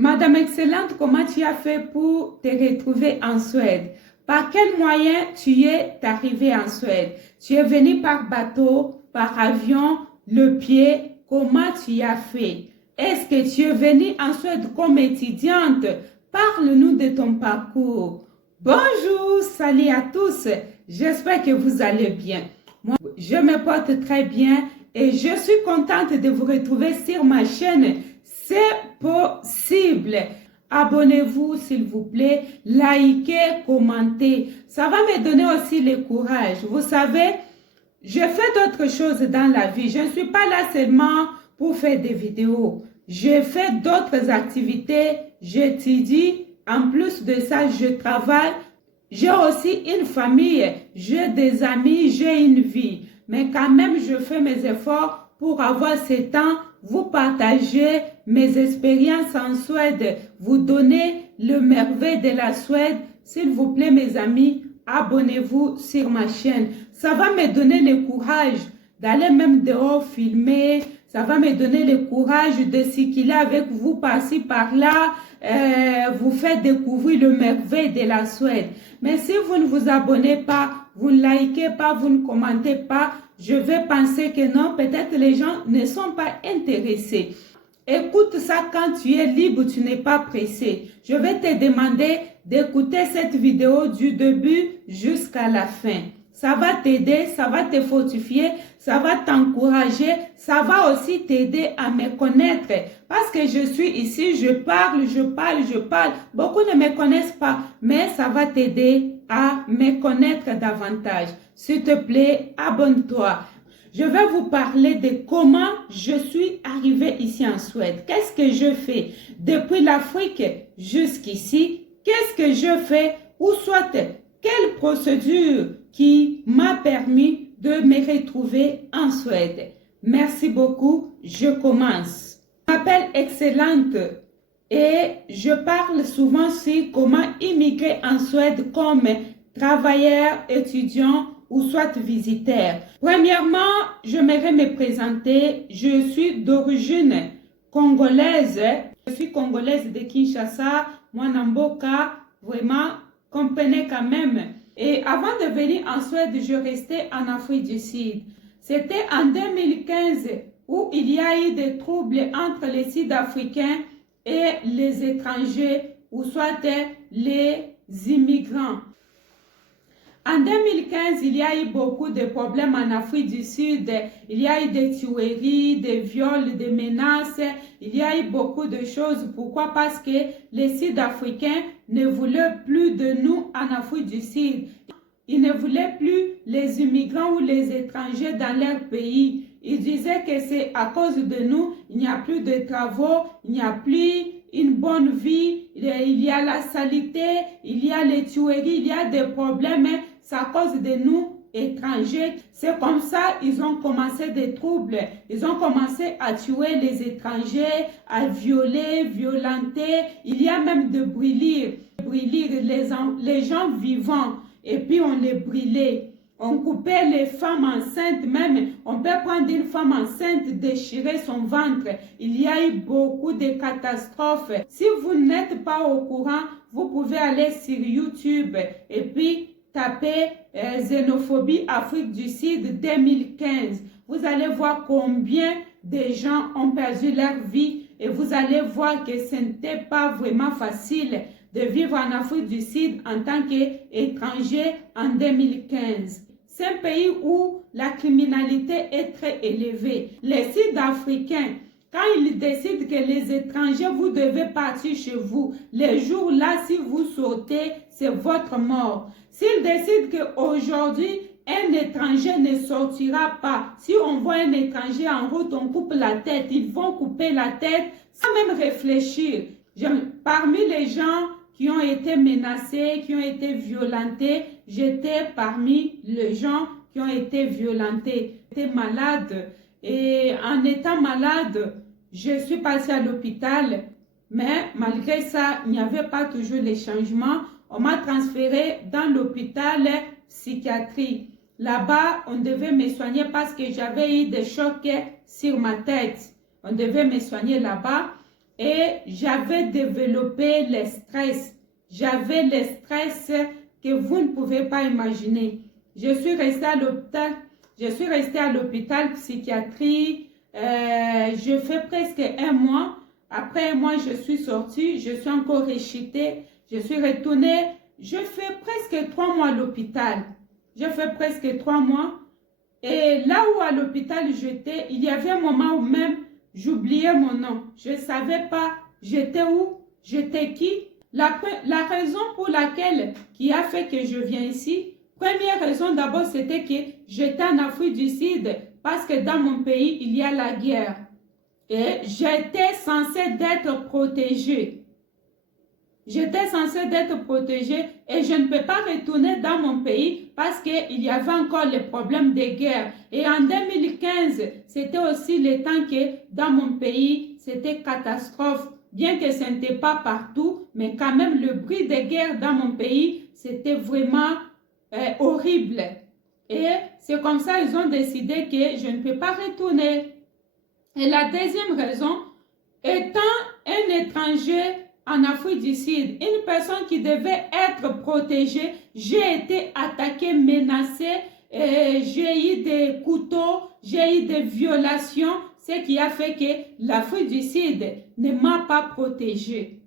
Madame Excellente, comment tu as fait pour te retrouver en Suède? Par quel moyen tu es arrivé en Suède? Tu es venu par bateau, par avion, le pied? Comment tu as fait? Est-ce que tu es venu en Suède comme étudiante? Parle-nous de ton parcours. Bonjour, salut à tous. J'espère que vous allez bien. Moi, je me porte très bien et je suis contente de vous retrouver sur ma chaîne. C'est possible. Abonnez-vous s'il vous plaît, likez, commentez. Ça va me donner aussi le courage. Vous savez, je fais d'autres choses dans la vie. Je ne suis pas là seulement pour faire des vidéos. Je fais d'autres activités. J'étudie. En plus de ça, je travaille. J'ai aussi une famille. J'ai des amis. J'ai une vie. Mais quand même, je fais mes efforts pour avoir ce temps, vous partager mes expériences en Suède, vous donner le merveille de la Suède. S'il vous plaît, mes amis, abonnez-vous sur ma chaîne. Ça va me donner le courage d'aller même dehors filmer. Ça va me donner le courage de circuler avec vous par-ci, par-là, vous faire découvrir le merveille de la Suède. Mais si vous ne vous abonnez pas, vous ne likez pas, vous ne commentez pas, je vais penser que non, peut-être les gens ne sont pas intéressés. Écoute ça quand tu es libre, tu n'es pas pressé. Je vais te demander d'écouter cette vidéo du début jusqu'à la fin. Ça va t'aider, ça va te fortifier, ça va t'encourager, ça va aussi t'aider à me connaître. Parce que je suis ici, je parle. Beaucoup ne me connaissent pas, mais ça va t'aider à me connaître davantage. S'il te plaît, abonne-toi. Je vais vous parler de comment je suis arrivée ici en Suède. Qu'est-ce que je fais depuis l'Afrique jusqu'ici? Qu'est-ce que je fais? Ou soit, quelle procédure qui m'a permis de me retrouver en Suède? Merci beaucoup. Je commence. Je m'appelle Excellente et je parle souvent sur comment immigrer en Suède comme travailleur, étudiant ou soit visiteur. Premièrement, j'aimerais me présenter. Je suis d'origine congolaise. Je suis congolaise de Kinshasa, Mwanamboka. Vraiment, comprenez quand même. Et avant de venir en Suède, je restais en Afrique du Sud. C'était en 2015 où il y a eu des troubles entre les Sud-Africains et les étrangers, ou soit les immigrants. En 2015, il y a eu beaucoup de problèmes en Afrique du Sud. Il y a eu des tueries, des viols, des menaces. Il y a eu beaucoup de choses. Pourquoi? Parce que les Sud-Africains ne voulaient plus de nous en Afrique du Sud. Ils ne voulaient plus les immigrants ou les étrangers dans leur pays. Ils disaient que c'est à cause de nous, il n'y a plus de travaux, il n'y a plus une bonne vie, il y a la saleté, il y a les tueries, il y a des problèmes. C'est à cause de nous, étrangers. C'est comme ça ils ont commencé des troubles. Ils ont commencé à tuer les étrangers, à violer, violenter. Il y a même de brûler les gens vivants. Et puis on les brûlait. On coupait les femmes enceintes même. On peut prendre une femme enceinte, déchirer son ventre. Il y a eu beaucoup de catastrophes. Si vous n'êtes pas au courant, vous pouvez aller sur YouTube et puis taper xénophobie Afrique du Sud 2015. Vous allez voir combien de gens ont perdu leur vie et vous allez voir que ce n'était pas vraiment facile de vivre en Afrique du Sud en tant qu'étranger en 2015. C'est un pays où la criminalité est très élevée. Les Sud-Africains, quand ils décident que les étrangers, vous devez partir chez vous, les jours-là, si vous sautez, c'est votre mort. S'ils décident qu'aujourd'hui, un étranger ne sortira pas, si on voit un étranger en route, on coupe la tête, ils vont couper la tête sans même réfléchir. Parmi les gens qui ont été menacés, qui ont été violentés, j'étais parmi les gens qui ont été violentés. J'étais malade et en étant malade, je suis passée à l'hôpital, mais malgré ça, il n'y avait pas toujours les changements. On m'a transféré dans l'hôpital psychiatrie. Là-bas, on devait me soigner parce que j'avais eu des chocs sur ma tête. On devait me soigner là-bas. et j'avais développé le stress. J'avais le stress que vous ne pouvez pas imaginer. Je suis restée à l'hôpital. Je suis restée à l'hôpital psychiatrie. Je fais presque un mois. Après un mois, je suis sortie. Je suis encore réchitée. Je suis retournée. Je fais presque 3 mois à l'hôpital. Je fais presque 3 mois. Et là où à l'hôpital j'étais, il y avait un moment où même j'oubliais mon nom. Je ne savais pas j'étais où, j'étais qui. La raison pour laquelle, qui a fait que je viens ici, première raison d'abord, c'était que j'étais en Afrique du Sud parce que dans mon pays, il y a la guerre. Et j'étais censée d'être protégée. J'étais censée d'être protégée et je ne peux pas retourner dans mon pays parce qu'il y avait encore les problèmes de guerre. Et en 2015, c'était aussi le temps que dans mon pays, c'était catastrophe. Bien que ce n'était pas partout, mais quand même le bruit de guerre dans mon pays, c'était vraiment horrible. Et c'est comme ça qu'ils ont décidé que je ne peux pas retourner. Et la deuxième raison, étant un étranger en Afrique du Sud, une personne qui devait être protégée, j'ai été attaquée, menacée, j'ai eu des couteaux, j'ai eu des violations, ce qui a fait que l'Afrique du Sud ne m'a pas protégée.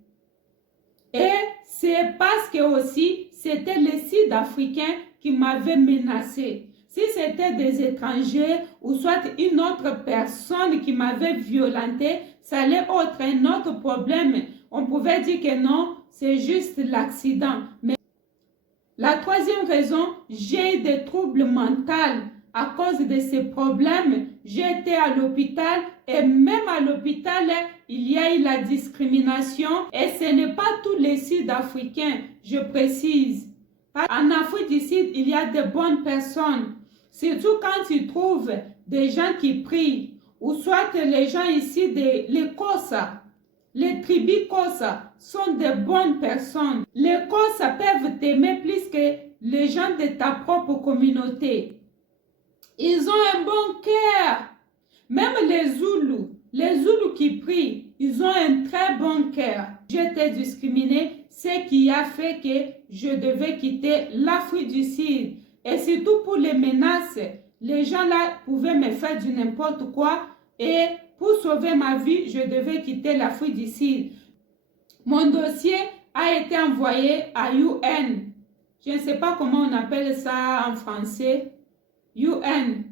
Et c'est parce que aussi, c'était les Sud-Africains qui m'avaient menacée. Si c'était des étrangers ou soit une autre personne qui m'avait violentée, ça allait être un autre problème. On pouvait dire que non, c'est juste l'accident. Mais la troisième raison, j'ai eu des troubles mentaux à cause de ces problèmes. J'étais à l'hôpital et même à l'hôpital, il y a eu la discrimination. Et ce n'est pas tous les Sud-Africains, je précise. En Afrique du Sud, il y a de bonnes personnes. Surtout quand tu trouves des gens qui prient. Ou soit les gens ici, les Kosa. Les tribus Kosa sont de bonnes personnes. Les Kosa peuvent t'aimer plus que les gens de ta propre communauté. Ils ont un bon cœur. Même les Zoulous qui prient, ils ont un très bon cœur. J'étais discriminée, ce qui a fait que je devais quitter l'Afrique du Sud. Et surtout pour les menaces, les gens là pouvaient me faire du n'importe quoi et pour sauver ma vie, je devais quitter l'Afrique du Sud. Mon dossier a été envoyé à UN. Je ne sais pas comment on appelle ça en français. UN.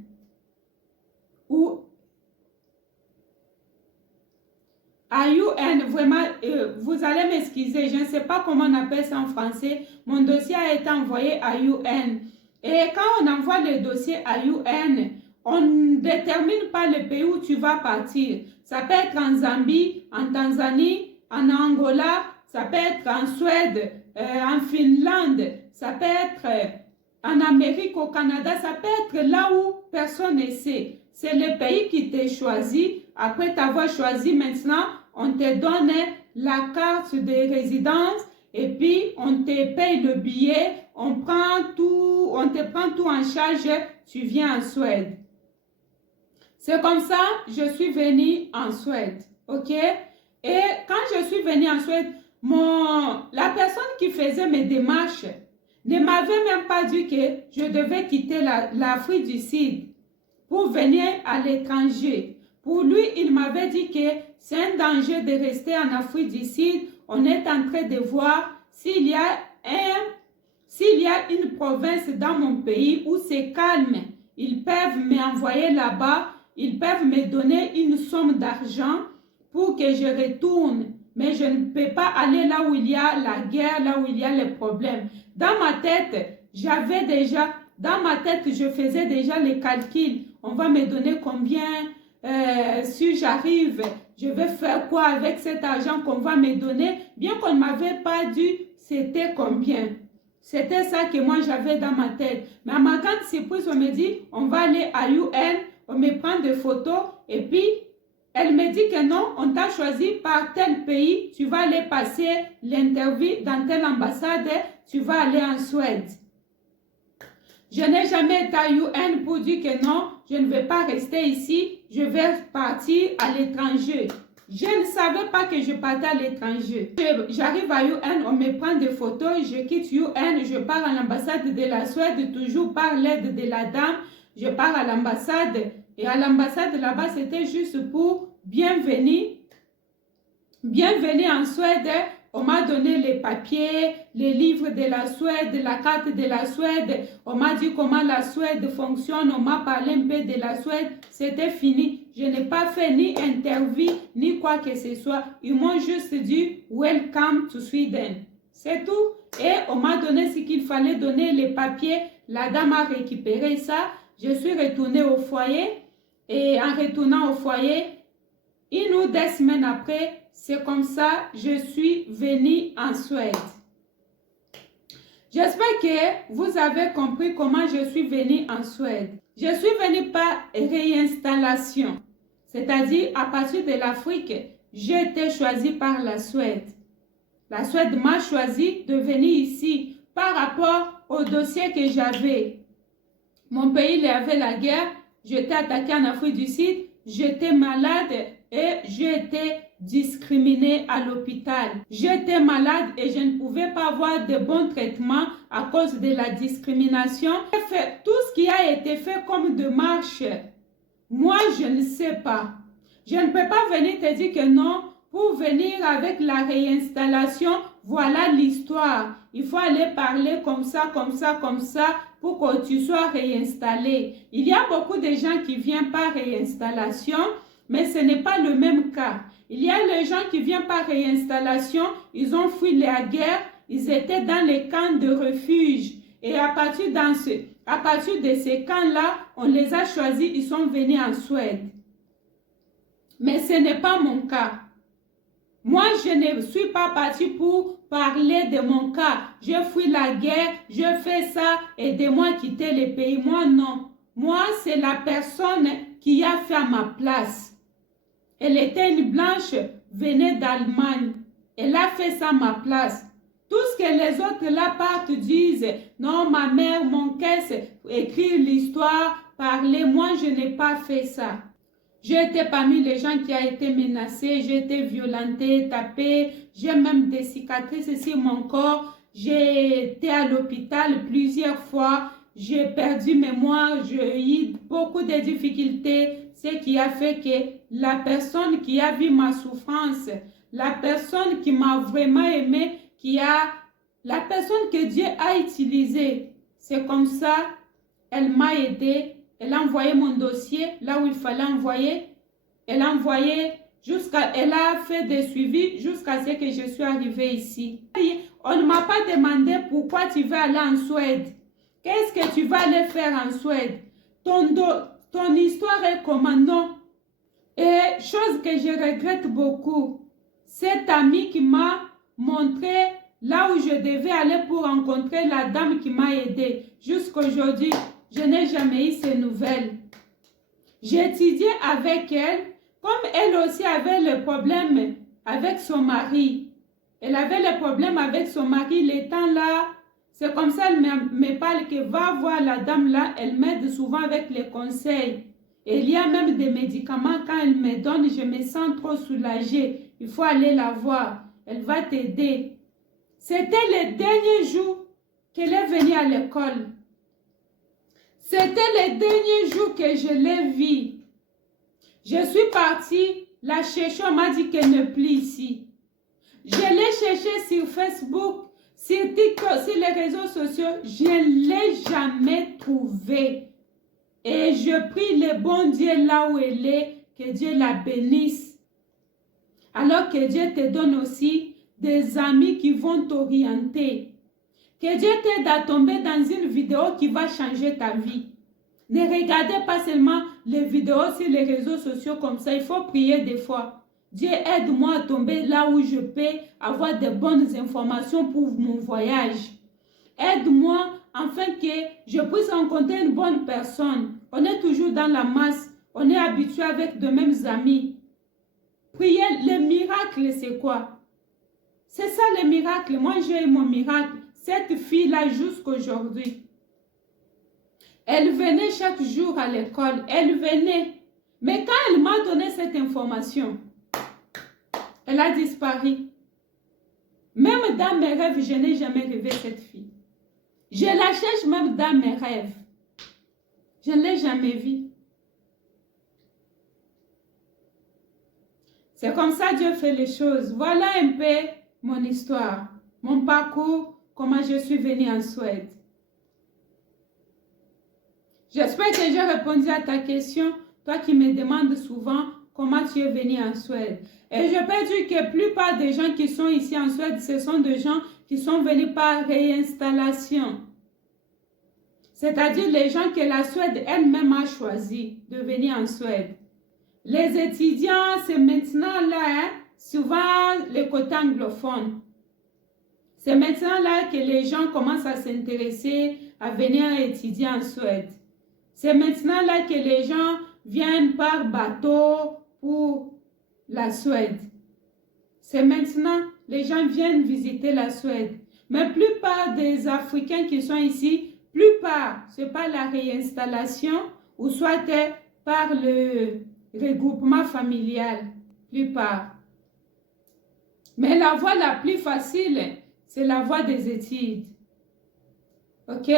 Ou à UN, vraiment, vous allez m'excuser, je ne sais pas comment on appelle ça en français. Mon dossier a été envoyé à UN. Et quand on envoie le dossier à UN, on ne détermine pas le pays où tu vas partir. Ça peut être en Zambie, en Tanzanie, en Angola, ça peut être en Suède, en Finlande, ça peut être en Amérique, au Canada, ça peut être là où personne ne sait. C'est le pays qui t'a choisi. Après t'avoir choisi, maintenant, on te donne la carte de résidence et puis on te paye le billet, on te prend tout en charge, tu viens en Suède. C'est comme ça je suis venue en Suède, ok? Et quand je suis venue en Suède, la personne qui faisait mes démarches ne m'avait même pas dit que je devais quitter l'Afrique du Sud pour venir à l'étranger. Pour lui, il m'avait dit que c'est un danger de rester en Afrique du Sud. On est en train de voir s'il y a une province dans mon pays où c'est calme. Ils peuvent m'envoyer là-bas, ils peuvent me donner une somme d'argent pour que je retourne. Mais je ne peux pas aller là où il y a la guerre, là où il y a les problèmes. Dans ma tête, je faisais déjà les calculs. On va me donner combien, si j'arrive, je vais faire quoi avec cet argent qu'on va me donner. Bien qu'on ne m'avait pas dit c'était combien. C'était ça que moi j'avais dans ma tête. Mais à ma grande surprise, on me dit, on va aller à UN, on me prend des photos et puis elle me dit que non, on t'a choisi par tel pays, tu vas aller passer l'interview dans telle ambassade, tu vas aller en Suède. Je n'ai jamais été à UN pour dire que non, je ne vais pas rester ici, je vais partir à l'étranger. Je ne savais pas que je partais à l'étranger. J'arrive à UN, on me prend des photos, je quitte UN, je pars à l'ambassade de la Suède, toujours par l'aide de la dame. Je pars à l'ambassade et à l'ambassade là-bas, c'était juste pour bienvenue. Bienvenue en Suède. On m'a donné les papiers, les livres de la Suède, la carte de la Suède. On m'a dit comment la Suède fonctionne. On m'a parlé un peu de la Suède. C'était fini. Je n'ai pas fait ni interview, ni quoi que ce soit. Ils m'ont juste dit « Welcome to Sweden ». C'est tout. Et on m'a donné ce qu'il fallait donner, les papiers. La dame a récupéré ça. Je suis retournée au foyer. Et en retournant au foyer, 1 ou 2 semaines après, c'est comme ça, je suis venue en Suède. J'espère que vous avez compris comment je suis venue en Suède. Je suis venue par réinstallation, c'est-à-dire à partir de l'Afrique, j'ai été choisie par la Suède. La Suède m'a choisi de venir ici par rapport au dossier que j'avais. Mon pays, il y avait la guerre, j'étais attaquée en Afrique du Sud, j'étais malade et j'ai été discriminée à l'hôpital. J'étais malade et je ne pouvais pas avoir de bons traitements à cause de la discrimination. J'ai fait tout ce qui a été fait comme démarche. Moi, je ne sais pas. Je ne peux pas venir te dire que non, pour venir avec la réinstallation, voilà l'histoire. Il faut aller parler comme ça, comme ça, comme ça, pour que tu sois réinstallé. Il y a beaucoup de gens qui viennent par réinstallation, mais ce n'est pas le même cas. Il y a les gens qui viennent par réinstallation, ils ont fui la guerre, ils étaient dans les camps de refuge. Et à partir de ces camps-là, on les a choisis, ils sont venus en Suède. Mais ce n'est pas mon cas. Moi, je ne suis pas partie pour parler de mon cas. Je fui la guerre, je fais ça, aidez-moi à quitter le pays. Moi, non. Moi, c'est la personne qui a fait à ma place. Elle était une blanche, venait d'Allemagne. Elle a fait ça à ma place. Tout ce que les autres là partent disent, non, ma mère, mon caisse, écrire l'histoire, parler. Moi, je n'ai pas fait ça. J'ai été parmi les gens qui ont été menacés, j'ai été violentée, tapée, j'ai même des cicatrices sur mon corps. J'ai été à l'hôpital plusieurs fois, j'ai perdu mémoire, j'ai eu beaucoup de difficultés. Ce qui a fait que la personne qui a vu ma souffrance, la personne qui m'a vraiment aimé, la personne que Dieu a utilisée, c'est comme ça, elle m'a aidé. Elle a envoyé mon dossier là où il fallait envoyer. Elle a envoyé elle a fait des suivis jusqu'à ce que je suis arrivée ici. On ne m'a pas demandé pourquoi tu veux aller en Suède. Qu'est-ce que tu vas aller faire en Suède? Ton histoire est comment? Non. Et chose que je regrette beaucoup, cet ami qui m'a montré là où je devais aller pour rencontrer la dame qui m'a aidé. Jusqu'à aujourd'hui, je n'ai jamais eu ces nouvelles. J'ai étudié avec elle, comme elle aussi avait le problème avec son mari. Elle avait le problème avec son mari, les temps là, c'est comme ça elle me parle que va voir la dame là, elle m'aide souvent avec les conseils. Et il y a même des médicaments, quand elle me donne, je me sens trop soulagée. Il faut aller la voir, elle va t'aider. C'était le dernier jour qu'elle est venue à l'école. C'était le dernier jour que je l'ai vue. Je suis partie, la chercher, on m'a dit qu'elle n'est plus ici. Je l'ai cherchée sur Facebook, sur TikTok, sur les réseaux sociaux. Je ne l'ai jamais trouvée. Et je prie le bon Dieu là où elle est, que Dieu la bénisse. Alors que Dieu te donne aussi des amis qui vont t'orienter. Que Dieu t'aide à tomber dans une vidéo qui va changer ta vie. Ne regardez pas seulement les vidéos sur les réseaux sociaux comme ça. Il faut prier des fois. Dieu, aide-moi à tomber là où je peux avoir de bonnes informations pour mon voyage. Aide-moi afin que je puisse rencontrer une bonne personne. On est toujours dans la masse. On est habitué avec de mêmes amis. Prier, le miracle, c'est quoi? C'est ça le miracle. Moi, j'ai eu mon miracle. Cette fille-là jusqu'à aujourd'hui. Elle venait chaque jour à l'école. Elle venait. Mais quand elle m'a donné cette information, Elle a disparu. Même dans mes rêves, je n'ai jamais rêvé cette fille. Je la cherche même dans mes rêves. Je ne l'ai jamais vue. C'est comme ça Dieu fait les choses. Voilà un peu mon histoire, mon parcours, comment je suis venue en Suède. J'espère que j'ai répondu à ta question, toi qui me demandes souvent comment tu es venu en Suède. Et je peux dire que la plupart des gens qui sont ici en Suède, ce sont des gens qui sont venus par réinstallation. C'est-à-dire les gens que la Suède elle-même a choisi de venir en Suède. Les étudiants, c'est maintenant là, hein, souvent le côté anglophone. C'est maintenant là que les gens commencent à s'intéresser à venir étudier en Suède. C'est maintenant là que les gens viennent par bateau pour la Suède. C'est maintenant les gens viennent visiter la Suède. Mais la plupart des Africains qui sont ici, plupart, c'est pas la réinstallation ou soit par le regroupement familial, plupart. Mais la voie la plus facile, c'est la voie des études. Ok?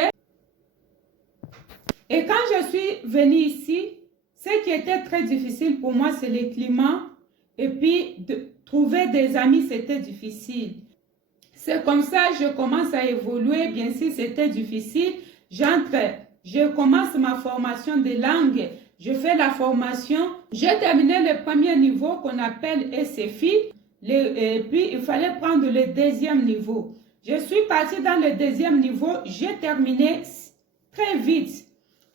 Et quand je suis venue ici, ce qui était très difficile pour moi, c'est le climat. Et puis, de trouver des amis, c'était difficile. C'est comme ça que je commence à évoluer. Bien sûr, c'était difficile. Je commence ma formation de langue. Je fais la formation. J'ai terminé le premier niveau qu'on appelle SFI. Et puis, il fallait prendre le deuxième niveau. Je suis partie dans le deuxième niveau. J'ai terminé très vite.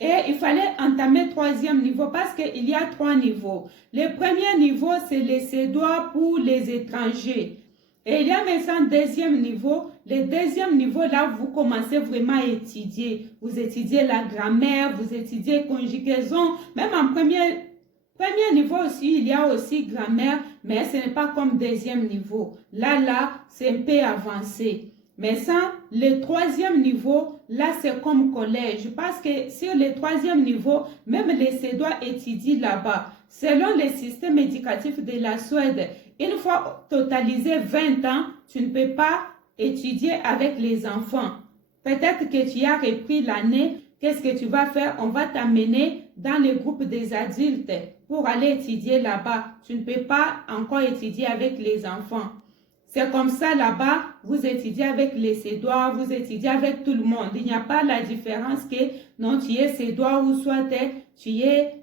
Et il fallait entamer le troisième niveau parce qu'il y a 3 niveaux. Le premier niveau, c'est les CEDOA pour les étrangers. Et il y a maintenant un deuxième niveau. Le deuxième niveau, là, vous commencez vraiment à étudier. Vous étudiez la grammaire, vous étudiez conjugaison. Même en premier niveau aussi, il y a aussi grammaire, mais ce n'est pas comme deuxième niveau. Là, c'est un peu avancé. Mais ça, le troisième niveau, là, c'est comme collège. Parce que sur le troisième niveau, même les CEDOA étudient là-bas. Selon le système éducatif de la Suède, une fois totalisé 20 ans, tu ne peux pas étudier avec les enfants. Peut-être que tu as repris l'année. Qu'est-ce que tu vas faire? On va t'amener dans le groupe des adultes pour aller étudier là-bas. Tu ne peux pas encore étudier avec les enfants. C'est comme ça là-bas, vous étudiez avec les CEDOA, vous étudiez avec tout le monde. Il n'y a pas la différence que non, tu es CEDOA ou soit tu es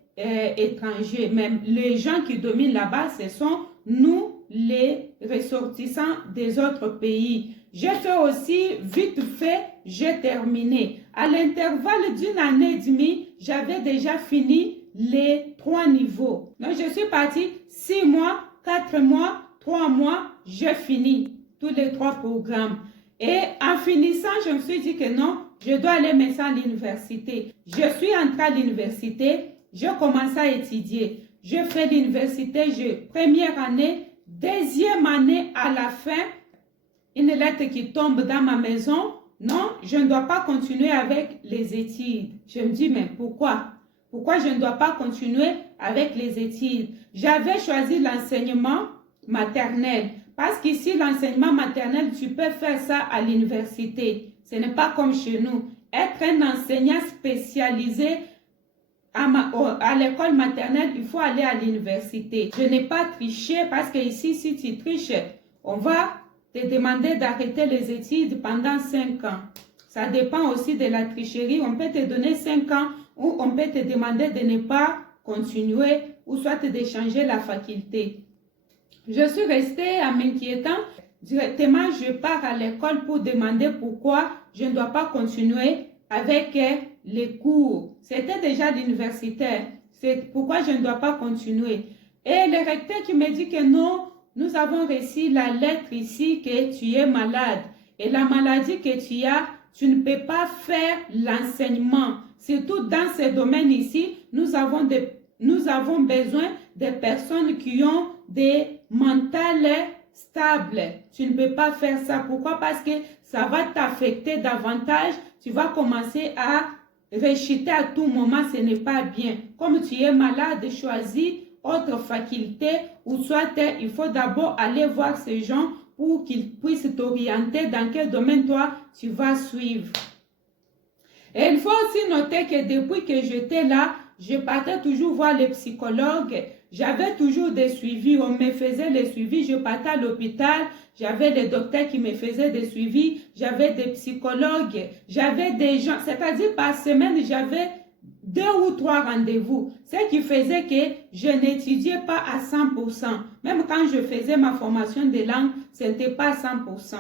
étranger. Même les gens qui dominent là-bas, ce sont nous, les ressortissants des autres pays. J'ai fait aussi, vite fait, j'ai terminé. À l'intervalle d'une année et demie, j'avais déjà fini les 3 niveaux. Donc, je suis partie 6 mois, 4 mois, 3 mois, j'ai fini tous les 3 programmes. Et en finissant, je me suis dit que non, je dois aller maintenant à l'université. Je suis entrée à l'université, je commence à étudier. Je fais l'université, première année, deuxième année à la fin, une lettre qui tombe dans ma maison. Non, je ne dois pas continuer avec les études. Je me dis, mais pourquoi? Pourquoi je ne dois pas continuer avec les études? J'avais choisi l'enseignement maternel. Parce qu'ici, l'enseignement maternel, tu peux faire ça à l'université. Ce n'est pas comme chez nous. Être un enseignant spécialisé à l'école maternelle, il faut aller à l'université. Je n'ai pas triché parce que ici, si tu triches, on va te demander d'arrêter les études pendant 5 ans. Ça dépend aussi de la tricherie. On peut te donner 5 ans ou on peut te demander de ne pas continuer ou soit de changer la faculté. Je suis restée en m'inquiétant. Directement, je pars à l'école pour demander pourquoi je ne dois pas continuer avec les cours. C'était déjà l'universitaire. C'est pourquoi je ne dois pas continuer. Et le recteur qui me dit que non, nous avons reçu la lettre ici que tu es malade. Et la maladie que tu as, tu ne peux pas faire l'enseignement. Surtout dans ce domaine ici, nous avons besoin de personnes qui ont des mentales stables. Tu ne peux pas faire ça. Pourquoi? Parce que ça va t'affecter davantage. Tu vas commencer à rechuter à tout moment. Ce n'est pas bien. Comme tu es malade, choisis autre faculté, ou soit il faut d'abord aller voir ces gens pour qu'ils puissent t'orienter dans quel domaine toi tu vas suivre. Et il faut aussi noter que depuis que j'étais là, je partais toujours voir les psychologues. J'avais toujours des suivis, on me faisait les suivis, je partais à l'hôpital, j'avais des docteurs qui me faisaient des suivis, j'avais des psychologues, j'avais des gens, c'est-à-dire par semaine, j'avais 2 ou 3 rendez-vous, ce qui faisait que je n'étudiais pas à 100%. Même quand je faisais ma formation de langue, ce n'était pas à 100%.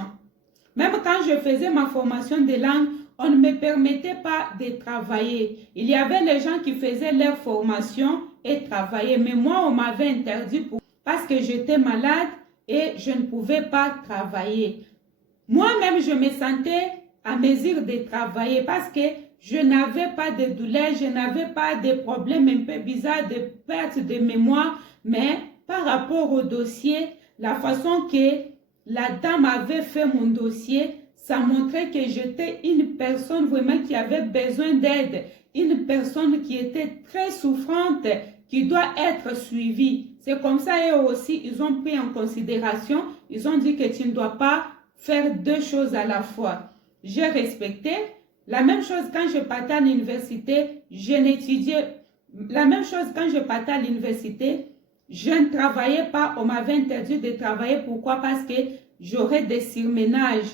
Même quand je faisais ma formation de langue, on ne me permettait pas de travailler. Il y avait les gens qui faisaient leur formation et travaillaient, mais moi, on m'avait interdit parce que j'étais malade et je ne pouvais pas travailler. Moi-même, je me sentais à mesure de travailler parce que je n'avais pas de douleur, je n'avais pas de problèmes un peu bizarres de perte de mémoire, mais par rapport au dossier, la façon que la dame avait fait mon dossier, ça montrait que j'étais une personne vraiment qui avait besoin d'aide, une personne qui était très souffrante, qui doit être suivie. C'est comme ça, et aussi, ils ont pris en considération, ils ont dit que tu ne dois pas faire 2 choses à la fois. J'ai respecté. La même chose quand je partais à l'université, je n'étudiais. La même chose quand je partais à l'université, je ne travaillais pas. On m'avait interdit de travailler. Pourquoi? Parce que j'aurais des surménages.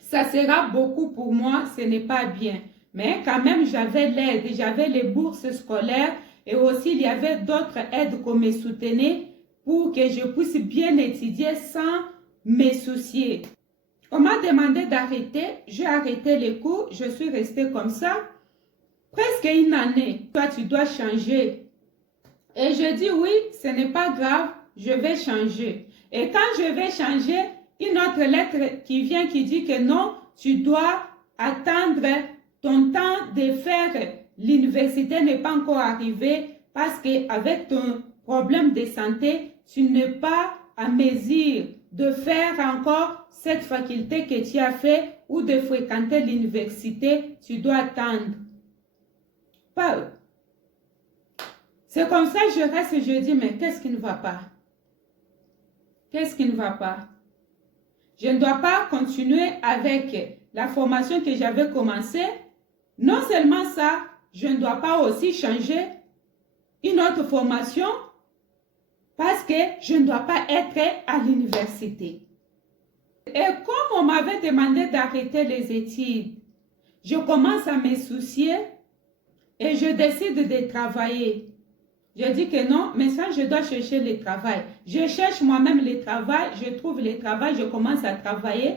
Ça sera beaucoup pour moi, ce n'est pas bien. Mais quand même, j'avais l'aide, j'avais les bourses scolaires et aussi il y avait d'autres aides qu'on me soutenait pour que je puisse bien étudier sans me soucier. On m'a demandé d'arrêter, j'ai arrêté les cours, je suis restée comme ça presque 1 année. Toi, tu dois changer. Et je dis oui, ce n'est pas grave, je vais changer. Et quand je vais changer, une autre lettre qui vient qui dit que non, tu dois attendre ton temps de faire l'université n'est pas encore arrivé parce qu'avec ton problème de santé, tu n'es pas à mesure de faire encore cette faculté que tu as fait ou de fréquenter l'université, tu dois attendre. C'est comme ça que je reste et je dis, mais qu'est-ce qui ne va pas? Qu'est-ce qui ne va pas? Je ne dois pas continuer avec la formation que j'avais commencée. Non seulement ça, je ne dois pas aussi changer une autre formation parce que je ne dois pas être à l'université. Et comme on m'avait demandé d'arrêter les études, je commence à me soucier et je décide de travailler. Je dis que non, mais ça, je dois chercher le travail. Je cherche moi-même le travail, je trouve le travail, je commence à travailler.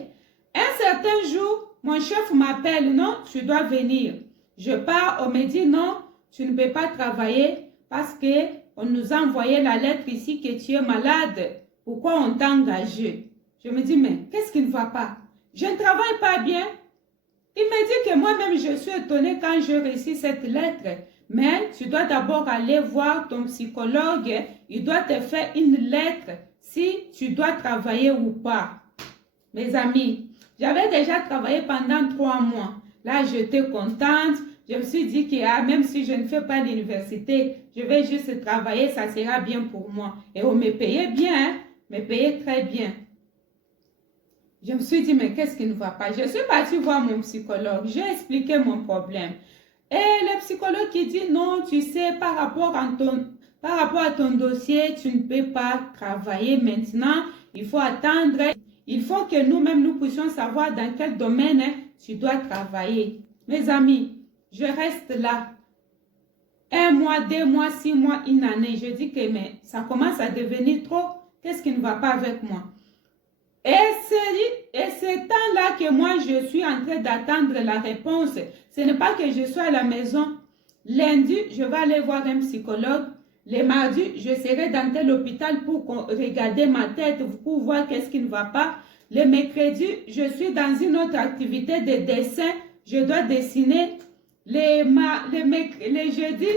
Un certain jour, mon chef m'appelle, non, tu dois venir. Je pars, on me dit non, tu ne peux pas travailler parce qu'on nous a envoyé la lettre ici que tu es malade. Pourquoi on t'a engagé? Je me dis, mais qu'est-ce qui ne va pas? Je ne travaille pas bien. Il me dit que moi-même, je suis étonnée quand je reçois cette lettre. Mais tu dois d'abord aller voir ton psychologue. Il doit te faire une lettre si tu dois travailler ou pas. Mes amis, j'avais déjà travaillé pendant 3 mois. Là, j'étais contente. Je me suis dit que même si je ne fais pas l'université, je vais juste travailler, ça sera bien pour moi. Et on me payait bien, hein? Me payait très bien. Je me suis dit, mais qu'est-ce qui ne va pas? Je suis partie voir mon psychologue. J'ai expliqué mon problème. Et le psychologue qui dit, non, tu sais, par rapport à ton dossier, tu ne peux pas travailler maintenant. Il faut attendre. Il faut que nous-mêmes, nous puissions savoir dans quel domaine tu dois travailler. Mes amis, je reste là. 1 mois, 2 mois, 6 mois, 1 année. Je dis que mais ça commence à devenir trop. Qu'est-ce qui ne va pas avec moi? Et c'est temps-là que moi, je suis en train d'attendre la réponse. Ce n'est pas que je sois à la maison. Lundi, je vais aller voir un psychologue. Le mardi, je serai dans tel hôpital pour regarder ma tête, pour voir qu'est-ce qui ne va pas. Le mercredi, je suis dans une autre activité de dessin. Je dois dessiner. Le jeudi,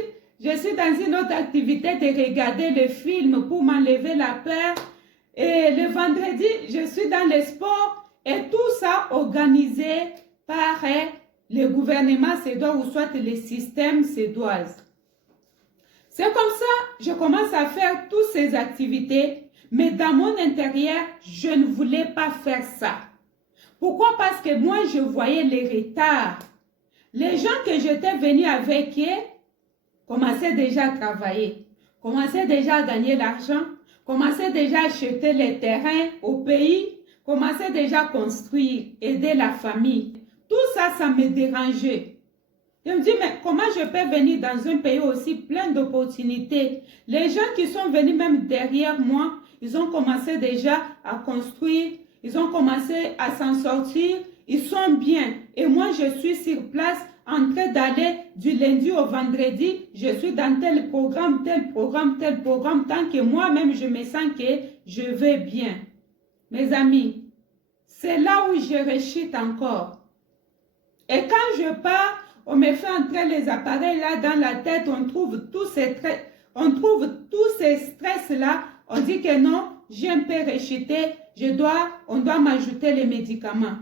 je suis dans une autre activité de regarder le film pour m'enlever la peur. Et le vendredi, je suis dans le sport. Et tout ça organisé par le gouvernement suédois ou soit le système suédois. C'est comme ça, je commence à faire toutes ces activités, mais dans mon intérieur, je ne voulais pas faire ça. Pourquoi? Parce que moi, je voyais les retards. Les gens que j'étais venue avec eux commençaient déjà à travailler, commençaient déjà à gagner l'argent, commençaient déjà à acheter les terrains au pays, commençaient déjà à construire, aider la famille. Tout ça, ça me dérangeait. Je me dis, mais comment je peux venir dans un pays aussi plein d'opportunités? Les gens qui sont venus même derrière moi, ils ont commencé déjà à construire, ils ont commencé à s'en sortir, ils sont bien. Et moi, je suis sur place en train d'aller du lundi au vendredi, je suis dans tel programme, tant que moi-même, je me sens que je vais bien. Mes amis, c'est là où je rechute encore. Et quand je pars, on me fait entrer les appareils là dans la tête, on trouve tous ces stress là, on dit que non, j'ai un peu rechuté, on doit m'ajouter les médicaments.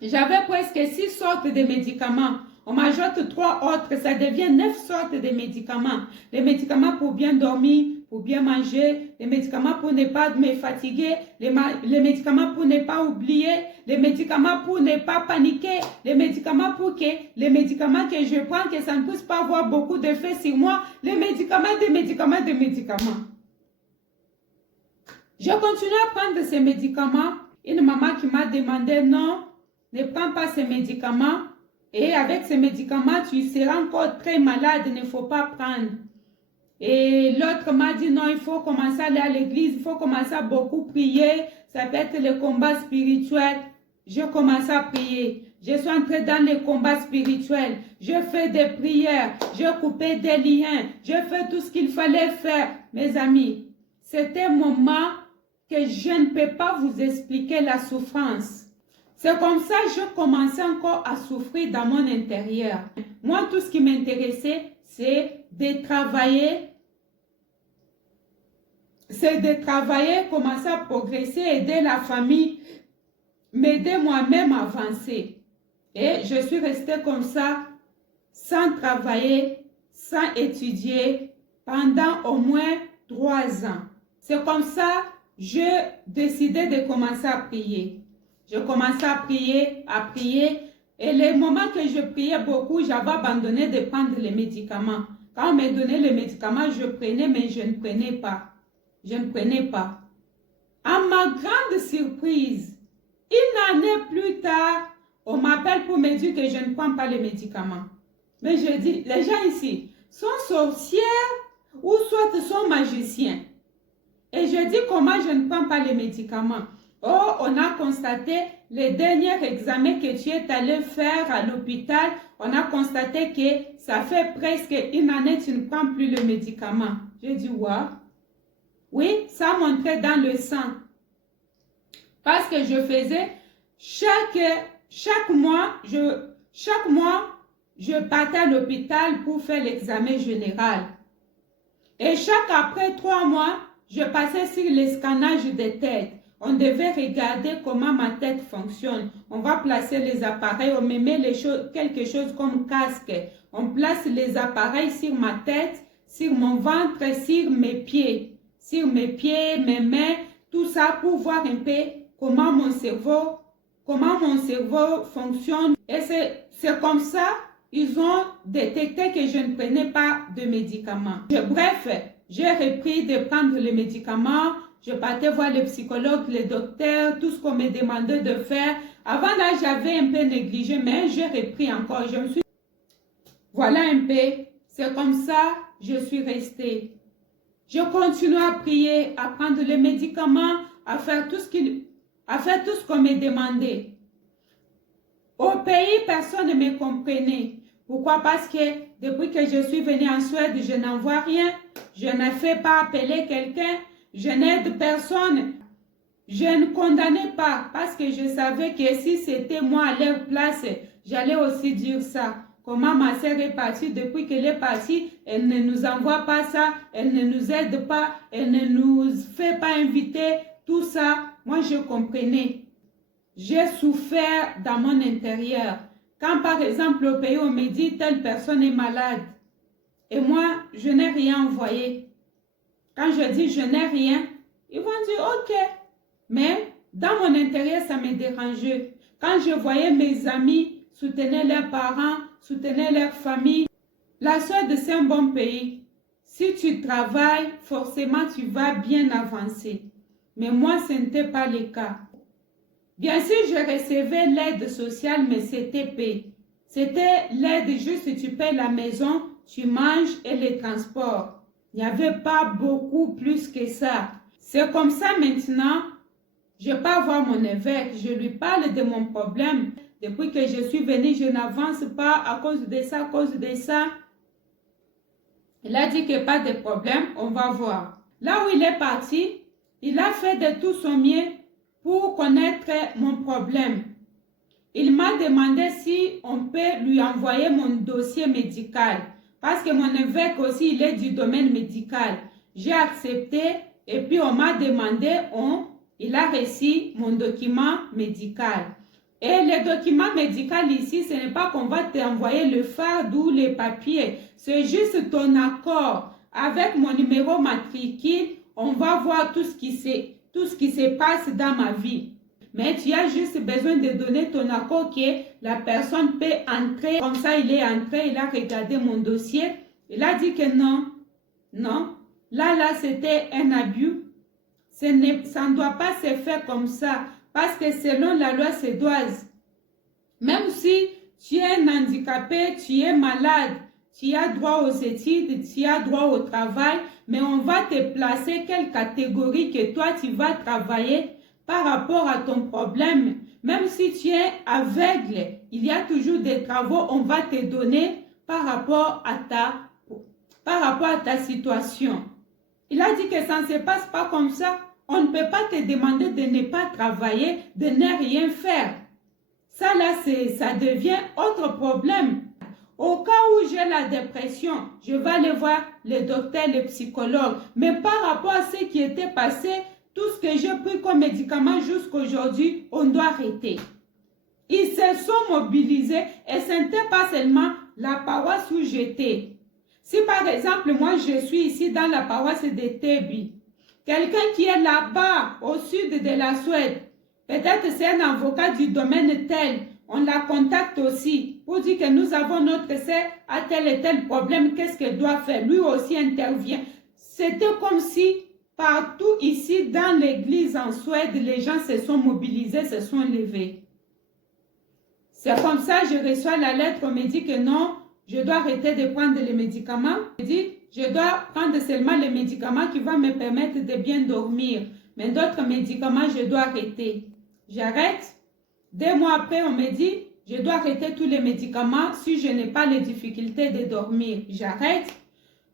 J'avais presque 6 sortes de médicaments. On m'ajoute 3 autres, ça devient 9 sortes de médicaments. Les médicaments pour bien dormir, pour bien manger, les médicaments pour ne pas me fatiguer, les médicaments pour ne pas oublier, les médicaments pour ne pas paniquer, les médicaments que je prends, que ça ne puisse pas avoir beaucoup d'effets sur moi, les médicaments, des médicaments. Je continue à prendre ces médicaments. Une maman qui m'a demandé non, ne prends pas ces médicaments. Et avec ces médicaments, tu seras encore très malade, il ne faut pas prendre. Et l'autre m'a dit non, il faut commencer à aller à l'église, il faut commencer à beaucoup prier. Ça peut être le combat spirituel. Je commence à prier. Je suis entrée dans les combats spirituels. Je fais des prières. Je coupais des liens. Je fais tout ce qu'il fallait faire. Mes amis, c'était un moment que je ne peux pas vous expliquer la souffrance. C'est comme ça que je commençais encore à souffrir dans mon intérieur. Moi, tout ce qui m'intéressait, c'est de travailler. Commencer à progresser, aider la famille, m'aider moi-même à avancer. Et je suis restée comme ça, sans travailler, sans étudier, pendant au moins 3 ans. C'est comme ça que j'ai décidé de commencer à prier. Je commençais à prier. Et les moments que je priais beaucoup, j'avais abandonné de prendre les médicaments. Quand on me donnait les médicaments, je prenais, mais je ne prenais pas. À ma grande surprise, une année plus tard, on m'appelle pour me dire que je ne prends pas les médicaments. Mais je dis, les gens ici sont sorcières ou soit sont magiciens. Et je dis, comment je ne prends pas les médicaments? Oh, on a constaté les derniers examens que tu es allé faire à l'hôpital, on a constaté que ça fait presque une année que tu ne prends plus le médicament. J'ai dit, ouais. Oui, ça montrait dans le sang. Parce que je faisais, chaque mois, je partais à l'hôpital pour faire l'examen général. Et après 3 mois, je passais sur le scannage des têtes. On devait regarder comment ma tête fonctionne. On va placer les appareils, on me met quelque chose comme casque. On place les appareils sur ma tête, sur mon ventre, sur mes pieds, mes mains, tout ça pour voir un peu comment mon cerveau fonctionne. Et c'est comme ça, ils ont détecté que je ne prenais pas de médicaments. Bref, j'ai repris de prendre les médicaments. Je partais voir les psychologues, les docteurs, tout ce qu'on me demandait de faire. Avant là, j'avais un peu négligé, mais j'ai repris encore. Voilà un peu. C'est comme ça que je suis restée. Je continue à prier, à prendre les médicaments, à faire tout ce qu'on me demandait. Au pays, personne ne me comprenait. Pourquoi? Parce que depuis que je suis venue en Suède, je n'en vois rien. Je ne fais pas appeler quelqu'un. Je n'aide personne. Je ne condamnais pas parce que je savais que si c'était moi à leur place, j'allais aussi dire ça. Comment ma sœur est partie, depuis qu'elle est partie, elle ne nous envoie pas ça, elle ne nous aide pas, elle ne nous fait pas inviter, tout ça. Moi, je comprenais. J'ai souffert dans mon intérieur. Quand par exemple au pays, on me dit telle personne est malade. et moi, je n'ai rien envoyé. Quand je dis je n'ai rien, ils vont dire ok. Mais dans mon intérieur, ça me dérangeait. Quand je voyais mes amis soutenir leurs parents, soutenir leur famille, la Suède, c'est un bon pays. Si tu travailles, forcément, tu vas bien avancer. Mais moi, ce n'était pas le cas. Bien sûr, je recevais l'aide sociale, mais c'était payé. C'était l'aide juste, tu payes la maison, tu manges et les transports. Il n'y avait pas beaucoup plus que ça. C'est comme ça maintenant, je pars voir mon évêque, je lui parle de mon problème. Depuis que je suis venue, je n'avance pas à cause de ça, à cause de ça. Il a dit qu'il n'y a pas de problème, on va voir. Là où il est parti, il a fait de tout son mieux pour connaître mon problème. Il m'a demandé si on peut lui envoyer mon dossier médical. Parce que mon évêque aussi, il est du domaine médical. J'ai accepté et puis on m'a demandé, il a reçu mon document médical. Et le document médical ici, ce n'est pas qu'on va t'envoyer le fardeau ou les papiers. C'est juste ton accord. Avec mon numéro matricule, on va voir tout ce qui se passe dans ma vie. Mais tu as juste besoin de donner ton accord que la personne peut entrer. Comme ça, il est entré, il a regardé mon dossier. Il a dit que non, non. Là, c'était un abus. Ça ne doit pas se faire comme ça. Parce que selon la loi suédoise, même si tu es un handicapé, tu es malade, tu as droit aux études, tu as droit au travail, mais on va te placer quelle catégorie que toi tu vas travailler par rapport à ton problème. Même si tu es aveugle, il y a toujours des travaux on va te donner par rapport à ta situation. Il a dit que ça ne se passe pas comme ça. On ne peut pas te demander de ne pas travailler, de ne rien faire. Ça là, ça devient autre problème. Au cas où j'ai la dépression, je vais aller voir le docteur, le psychologue. Mais par rapport à ce qui était passé, tout ce que j'ai pris comme médicament jusqu'à aujourd'hui, on doit arrêter. Ils se sont mobilisés et ce n'était pas seulement la paroisse où j'étais. Si par exemple, moi je suis ici dans la paroisse de Täby, quelqu'un qui est là-bas au sud de la Suède, peut-être c'est un avocat du domaine tel, on la contacte aussi pour dire que nous avons notre sœur à tel et tel problème, qu'est-ce qu'elle doit faire? Lui aussi intervient. C'était comme si partout ici dans l'église en Suède, les gens se sont mobilisés, se sont levés. C'est comme ça, je reçois la lettre, on me dit que non, je dois arrêter de prendre les médicaments. Je dis, je dois prendre seulement les médicaments qui vont me permettre de bien dormir. Mais d'autres médicaments, je dois arrêter. J'arrête. 2 mois après, on me dit, je dois arrêter tous les médicaments si je n'ai pas les difficultés de dormir. J'arrête.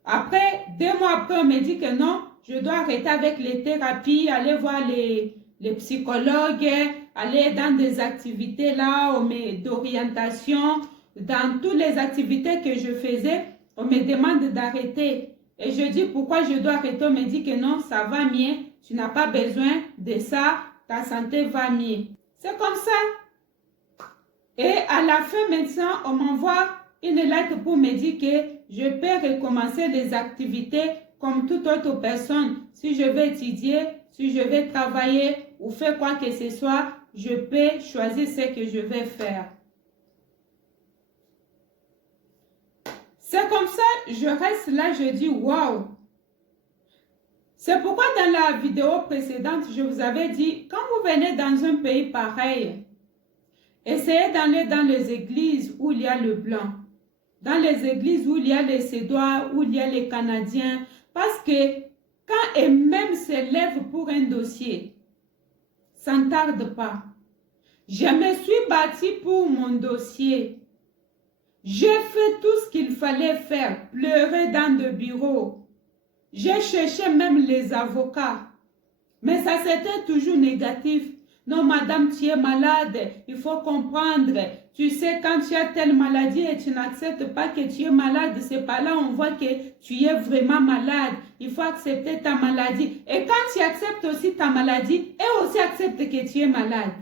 Après, 2 mois après, on me dit que non, je dois arrêter avec les thérapies, aller voir les psychologues, aller dans des activités là, d'orientation. Dans toutes les activités que je faisais, on me demande d'arrêter. Et je dis pourquoi je dois arrêter. On me dit que non, ça va mieux. Tu n'as pas besoin de ça. Ta santé va mieux. C'est comme ça. Et à la fin maintenant, on m'envoie une lettre pour me dire que je peux recommencer les activités comme toute autre personne. Si je vais étudier, si je vais travailler ou faire quoi que ce soit, je peux choisir ce que je vais faire. C'est comme ça, je reste là, je dis waouh. C'est pourquoi dans la vidéo précédente, je vous avais dit, quand vous venez dans un pays pareil, essayez d'aller dans les églises où il y a le blanc, dans les églises où il y a les Suédois, où il y a les Canadiens, parce que quand eux-mêmes se lèvent pour un dossier, ça ne tarde pas. Je me suis battue pour mon dossier. J'ai fait tout ce qu'il fallait faire, pleurer dans le bureau. J'ai cherché même les avocats. Mais ça c'était toujours négatif. Non, madame, tu es malade, il faut comprendre. Tu sais, quand tu as telle maladie et tu n'acceptes pas que tu es malade, c'est pas là on voit que tu es vraiment malade. Il faut accepter ta maladie. Et quand tu acceptes aussi ta maladie, et aussi accepte que tu es malade.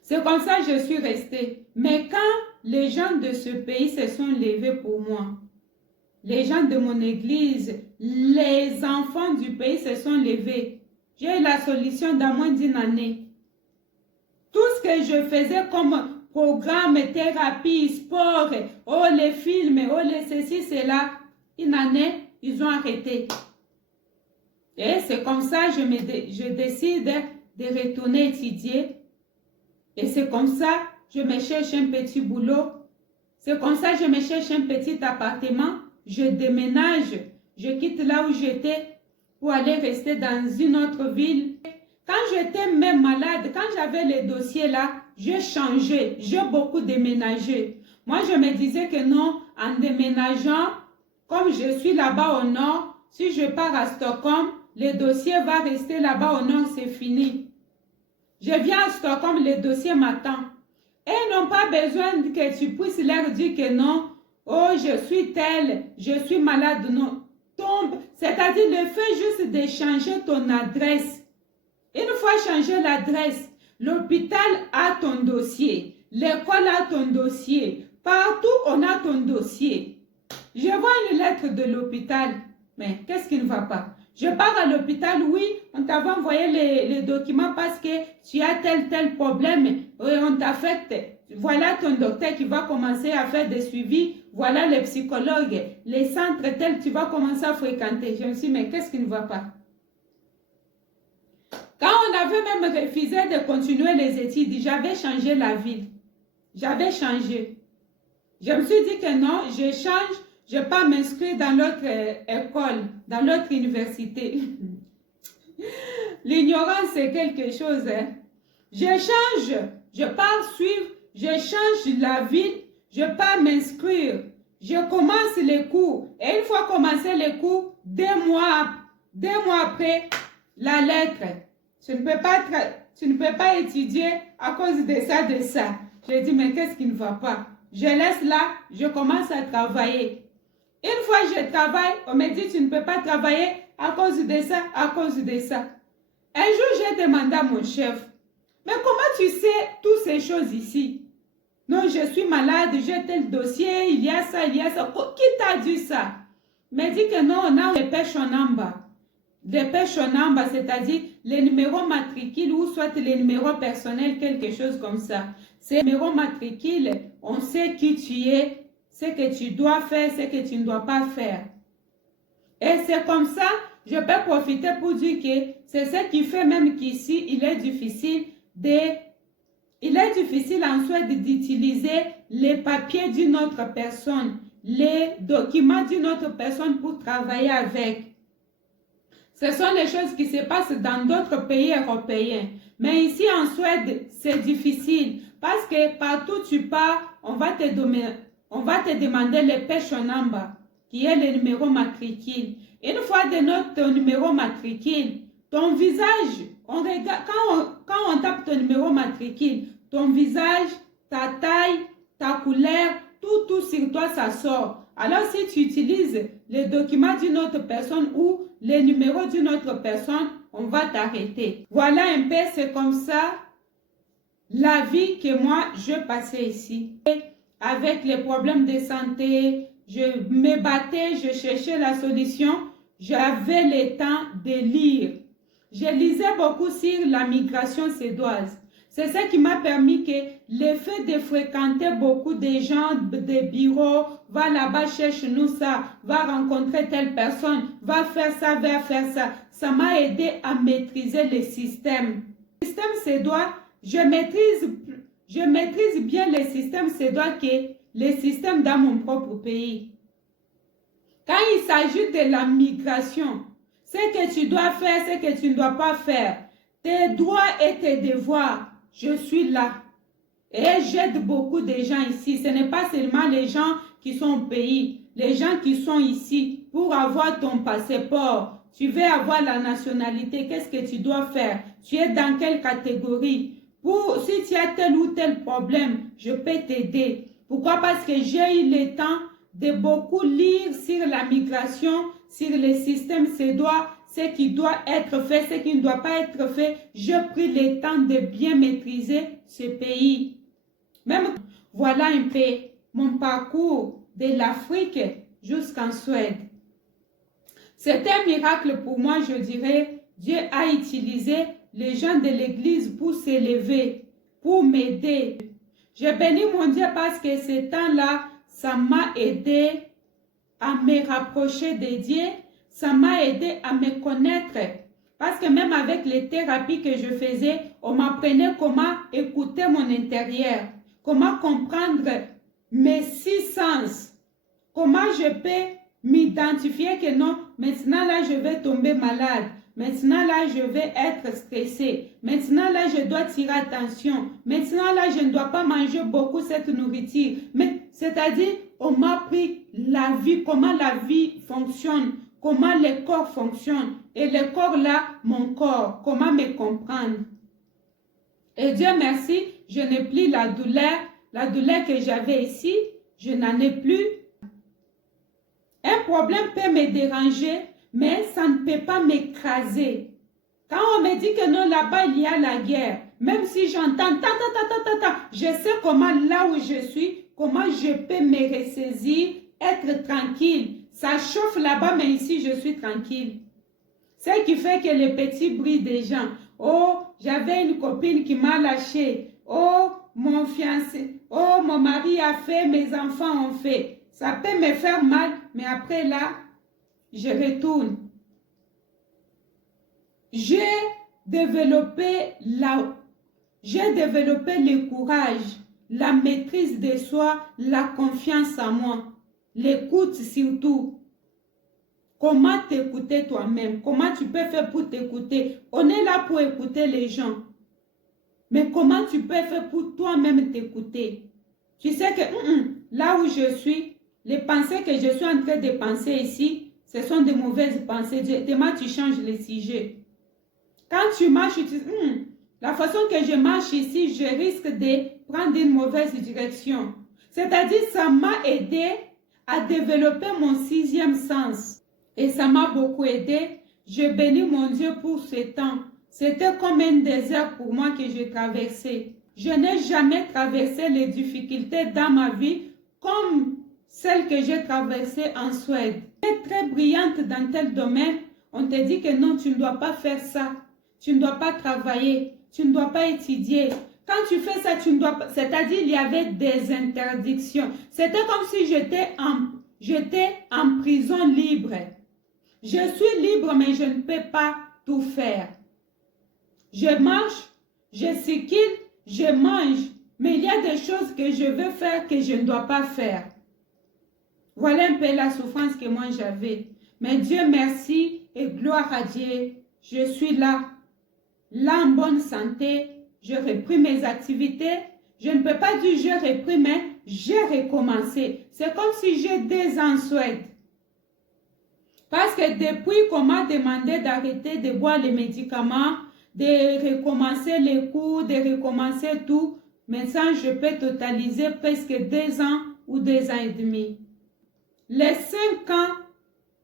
C'est comme ça que je suis restée. Mais quand les gens de ce pays se sont levés pour moi, les gens de mon église, les enfants du pays se sont levés. J'ai eu la solution dans moins d'une année. Tout ce que je faisais comme programme, thérapie, sport, oh les films, oh les ceci, cela, une année, ils ont arrêté. Et c'est comme ça que je décide de retourner étudier. Et c'est comme ça que je me cherche un petit boulot. C'est comme ça que je me cherche un petit appartement. Je déménage. Je quitte là où j'étais pour aller rester dans une autre ville. Quand j'étais même malade, quand j'avais les dossiers là, j'ai changé. J'ai beaucoup déménagé. Moi, je me disais que non, en déménageant, comme je suis là-bas au nord, si je pars à Stockholm, le dossier va rester là-bas au nord, c'est fini. Je viens à Stockholm, le dossier m'attend. Et ils n'ont pas besoin que tu puisses leur dire que non, oh, je suis telle, je suis malade, non. Tombe, c'est-à-dire le fait juste de changer ton adresse. Une fois changé l'adresse, l'hôpital a ton dossier, l'école a ton dossier, partout on a ton dossier. Je vois une lettre de l'hôpital, mais qu'est-ce qui ne va pas? Je pars à l'hôpital, oui, on t'avait envoyé les documents parce que tu as tel problème, et on t'affecte. Voilà ton docteur qui va commencer à faire des suivis, voilà les psychologues, les centres tels tu vas commencer à fréquenter. Je me suis dit, mais qu'est-ce qui ne va pas? Quand on avait même refusé de continuer les études, j'avais changé la ville. J'avais changé. Je me suis dit que non, je change, je ne vais pas m'inscrire dans l'autre école, dans l'autre université. L'ignorance, c'est quelque chose. Hein. Je change, je pars suivre, je change la ville, je pars m'inscrire. Je commence les cours. Et une fois commencé les cours, 2 mois après, la lettre. Tu ne peux pas étudier à cause de ça. J'ai dit, mais qu'est-ce qui ne va pas? Je laisse là, je commence à travailler. Une fois que je travaille, on me dit, tu ne peux pas travailler à cause de ça, à cause de ça. Un jour, j'ai demandé à mon chef, mais comment tu sais toutes ces choses ici? Non, je suis malade, j'ai tel dossier, il y a ça. Qui t'a dit ça? Il m'a dit que non, on a des pêches en bas. Des pêches en bas, c'est-à-dire les numéros matricules ou soit les numéros personnels, quelque chose comme ça. Ces numéros matricules, on sait qui tu es, ce que tu dois faire, ce que tu ne dois pas faire. Et c'est comme ça, je peux profiter pour dire que c'est ce qui fait même qu'ici, il est difficile en soi d'utiliser les papiers d'une autre personne, les documents d'une autre personne pour travailler avec. Ce sont les choses qui se passent dans d'autres pays européens. Mais ici en Suède, c'est difficile parce que partout tu pars, on va te demander les pêches en bas, qui est le numéro matricule. Une fois de notre numéro matricule, ton visage, on regarde, quand on tape ton numéro matricule, ton visage, ta taille, ta couleur, tout sur toi, ça sort. Alors si tu utilises les documents d'une autre personne ou les numéros d'une autre personne, on va t'arrêter. Voilà un peu, c'est comme ça la vie que moi, je passais ici. Avec les problèmes de santé, je me battais, je cherchais la solution. J'avais le temps de lire. Je lisais beaucoup sur la migration suédoise. C'est ça qui m'a permis que le fait de fréquenter beaucoup de gens, des bureaux, va là-bas, cherche-nous ça, va rencontrer telle personne, va faire ça, ça m'a aidé à maîtriser le système. Le système suédois, je maîtrise bien le système suédois que le système dans mon propre pays. Quand il s'agit de la migration, ce que tu dois faire, ce que tu ne dois pas faire, tes droits et tes devoirs, je suis là. Et j'aide beaucoup de gens ici. Ce n'est pas seulement les gens qui sont au pays, les gens qui sont ici pour avoir ton passeport. Tu veux avoir la nationalité, qu'est-ce que tu dois faire? Tu es dans quelle catégorie? Si tu as tel ou tel problème, je peux t'aider. Pourquoi? Parce que j'ai eu le temps de beaucoup lire sur la migration, sur le système suédois, ce qui doit être fait, ce qui ne doit pas être fait. J'ai pris le temps de bien maîtriser ce pays. Même voilà un peu mon parcours de l'Afrique jusqu'en Suède. C'est un miracle pour moi, je dirais. Dieu a utilisé les gens de l'église pour s'élever, pour m'aider. Je bénis mon Dieu parce que ce temps-là, ça m'a aidé à me rapprocher de Dieu, ça m'a aidé à me connaître. Parce que même avec les thérapies que je faisais, on m'apprenait comment écouter mon intérieur, comment comprendre mes 6 sens, comment je peux m'identifier que non, maintenant là je vais tomber malade, maintenant là je vais être stressé, maintenant là je dois tirer attention, maintenant là je ne dois pas manger beaucoup cette nourriture. Mais c'est-à-dire, on m'a appris la vie, comment la vie fonctionne, comment le corps fonctionne. Et le corps là, mon corps, comment me comprendre. Et Dieu merci, je n'ai plus la douleur que j'avais ici, je n'en ai plus. Un problème peut me déranger, mais ça ne peut pas m'écraser. Quand on me dit que non, là-bas, il y a la guerre, même si j'entends je sais comment, là où je suis, comment je peux me ressaisir, être tranquille. Ça chauffe là-bas, mais ici, je suis tranquille. Ce qui fait que les petits bruits des gens. Oh, j'avais une copine qui m'a lâché. Oh, mon fiancé. Oh, mon mari a fait, mes enfants ont fait. Ça peut me faire mal, mais après là, je retourne. J'ai développé le courage, la maîtrise de soi, la confiance en moi, l'écoute surtout. Comment t'écouter toi-même? Comment tu peux faire pour t'écouter? On est là pour écouter les gens. Mais comment tu peux faire pour toi-même t'écouter? Tu sais que là où je suis, les pensées que je suis en train de penser ici, ce sont de mauvaises pensées. Demain, tu changes le sujet. Quand tu marches, tu dis, la façon que je marche ici, je risque de prendre une mauvaise direction. C'est-à-dire, ça m'a aidé à développer mon 6e sens. Et ça m'a beaucoup aidé. Je bénis mon Dieu pour ce temps. C'était comme un désert pour moi que j'ai traversé. Je n'ai jamais traversé les difficultés dans ma vie comme celles que j'ai traversées en Suède. Tu es très brillante dans tel domaine. On te dit que non, tu ne dois pas faire ça. Tu ne dois pas travailler. Tu ne dois pas étudier. Quand tu fais ça, tu ne dois pas... C'est-à-dire, il y avait des interdictions. C'était comme si j'étais en prison libre. Je suis libre, mais je ne peux pas tout faire. Je marche, je circule, je mange, mais il y a des choses que je veux faire que je ne dois pas faire. Voilà un peu la souffrance que moi j'avais. Mais Dieu merci et gloire à Dieu. Je suis là en bonne santé. Je reprends mes activités. Je ne peux pas dire je reprends, mais j'ai recommencé. C'est comme si j'ai 2 ans en Suède. Parce que depuis qu'on m'a demandé d'arrêter de boire les médicaments, de recommencer les cours, de recommencer tout, maintenant je peux totaliser presque 2 ans ou 2 ans et demi. Les 5 ans,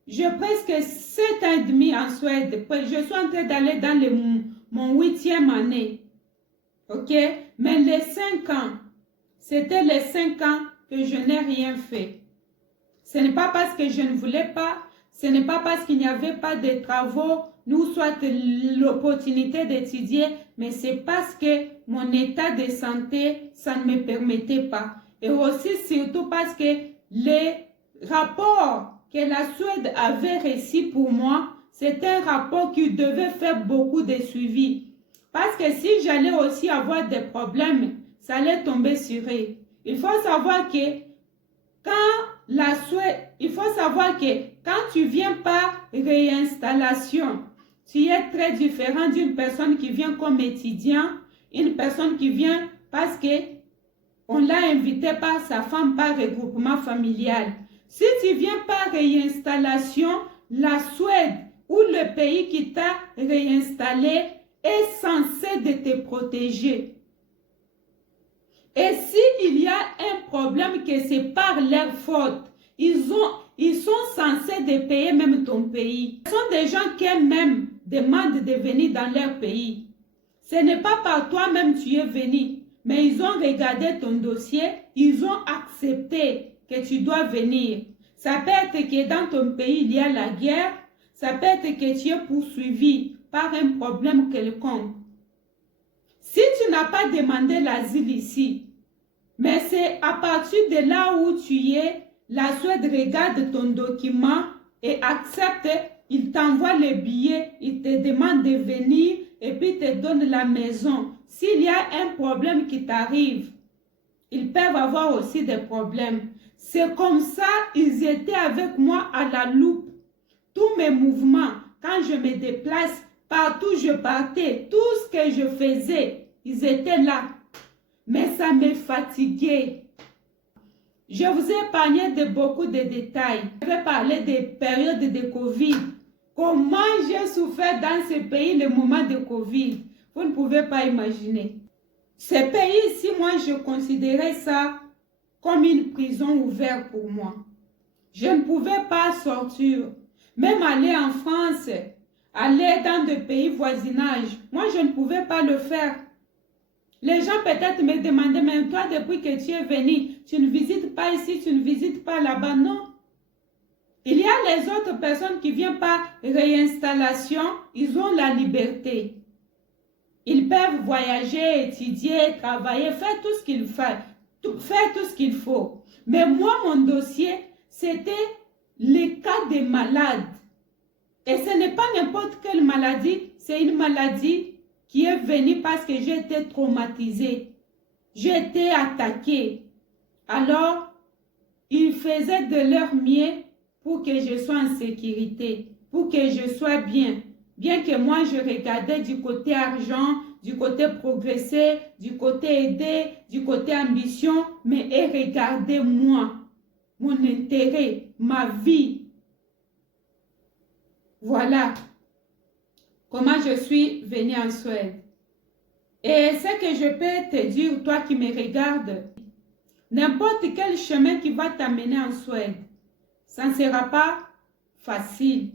j'ai presque 7 ans et demi en Suède. Je suis en train d'aller dans mon 8e année. Ok? Mais les 5 ans, c'était les 5 ans que je n'ai rien fait. Ce n'est pas parce que je ne voulais pas. Ce n'est pas parce qu'il n'y avait pas de travaux, nous soit l'opportunité d'étudier, mais c'est parce que mon état de santé, ça ne me permettait pas. Et aussi, surtout parce que les rapports que la Suède avait reçus pour moi, c'était un rapport qui devait faire beaucoup de suivi. Parce que si j'allais aussi avoir des problèmes, ça allait tomber sur eux. Il faut savoir que il faut savoir que quand tu viens par réinstallation, tu es très différent d'une personne qui vient comme étudiant, une personne qui vient parce que on l'a invité par sa femme par regroupement familial. Si tu viens par réinstallation, la Suède ou le pays qui t'a réinstallé est censé de te protéger. Et s'il y a un problème que c'est par leur faute, ils sont censés de payer même ton pays. Ce sont des gens qui même demandent de venir dans leur pays. Ce n'est pas par toi-même tu es venu, mais ils ont regardé ton dossier, ils ont accepté que tu dois venir. Ça peut être que dans ton pays, il y a la guerre. Ça peut être que tu es poursuivi par un problème quelconque. Si tu n'as pas demandé l'asile ici, mais c'est à partir de là où tu es, la Suède regarde ton document et accepte, il t'envoie les billets, il te demande de venir et puis te donne la maison. S'il y a un problème qui t'arrive, ils peuvent avoir aussi des problèmes. C'est comme ça, ils étaient avec moi à la loupe. Tous mes mouvements, quand je me déplace, partout je partais, tout ce que je faisais, ils étaient là. Mais ça me fatiguait. Je vous ai épargné de beaucoup de détails. Je vais parler des périodes de Covid. Comment j'ai souffert dans ce pays le moment de Covid. Vous ne pouvez pas imaginer. Ces pays ici, moi, je considérais ça comme une prison ouverte pour moi. Je ne pouvais pas sortir. Même aller en France, aller dans des pays voisinages, moi, je ne pouvais pas le faire. Les gens peut-être me demandaient, mais toi, depuis que tu es venu, tu ne visites pas ici, tu ne visites pas là-bas. Non. Il y a les autres personnes qui viennent par réinstallation, ils ont la liberté. Ils peuvent voyager, étudier, travailler, faire tout ce qu'il faut. Faire tout ce qu'il faut. Mais moi, mon dossier, c'était les cas des malades. Et ce n'est pas n'importe quelle maladie, c'est une maladie qui est venue parce que j'ai été traumatisée. J'ai été attaquée. Alors, ils faisaient de leur mieux pour que je sois en sécurité, pour que je sois bien. Bien que moi, je regardais du côté argent, du côté progresser, du côté aider, du côté ambition, mais regardez moi, mon intérêt, ma vie. Voilà comment je suis venue en Suède. Et ce que je peux te dire, toi qui me regardes, n'importe quel chemin qui va t'amener en Suède, ça ne sera pas facile,